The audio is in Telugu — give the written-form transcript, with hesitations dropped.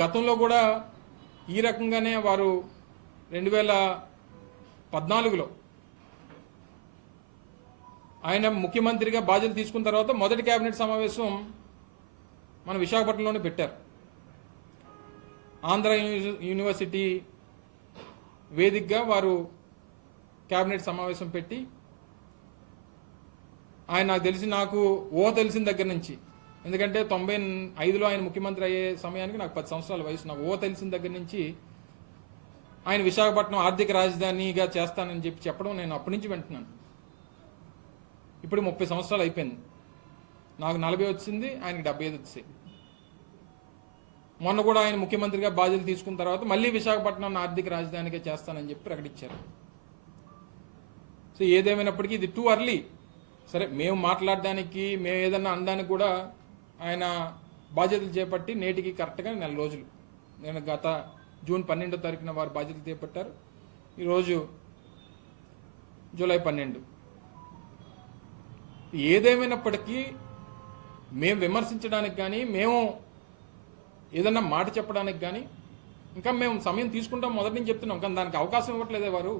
గతంలో కూడా ఈ రకంగానే వారు 2014లో ఆయన ముఖ్యమంత్రిగా బాధ్యతలు తీసుకున్న తర్వాత మొదటి కేబినెట్ సమావేశం మన విశాఖపట్నంలోనే పెట్టారు. ఆంధ్ర యూనివర్సిటీ వేదికగా వారు కేబినెట్ సమావేశం పెట్టి ఆయన నాకు తెలిసిన దగ్గర నుంచి, ఎందుకంటే 95లో ఆయన ముఖ్యమంత్రి అయ్యే సమయానికి నాకు 10 సంవత్సరాల వయసు. నాకు తెలిసిన దగ్గర నుంచి ఆయన విశాఖపట్నం ఆర్థిక రాజధానిగా చేస్తానని చెప్పడం నేను అప్పటి నుంచి వింటున్నాను. ఇప్పుడు 30 సంవత్సరాలు అయిపోయింది. నాకు 40 వచ్చింది, ఆయనకి 75 వచ్చాయి. మొన్న కూడా ఆయన ముఖ్యమంత్రిగా బాధ్యతలు తీసుకున్న తర్వాత మళ్ళీ విశాఖపట్నం ఆర్థిక రాజధానిగా చేస్తానని చెప్పి ప్రకటించారు. సో ఏదేమైనప్పటికీ ఇది టూ అర్లీ. సరే, మేము మాట్లాడడానికి, మేము ఏదన్నా అనడానికి కూడా ఆయన బాధ్యతలు చేపట్టి నేటికి కరెక్ట్గా 4 రోజులు. నేను గత జూన్ 12వ తారీఖున వారు బాధ్యతలు చేపట్టారు. ఈరోజు జూలై 12. ఏదేమైనప్పటికీ మేము విమర్శించడానికి కానీ, మేము ఏదన్నా మాట చెప్పడానికి కానీ ఇంకా మేము సమయం తీసుకుంటాం మొదటి నుంచి చెప్తున్నాం, కానీ దానికి అవకాశం ఇవ్వట్లేదే వారు.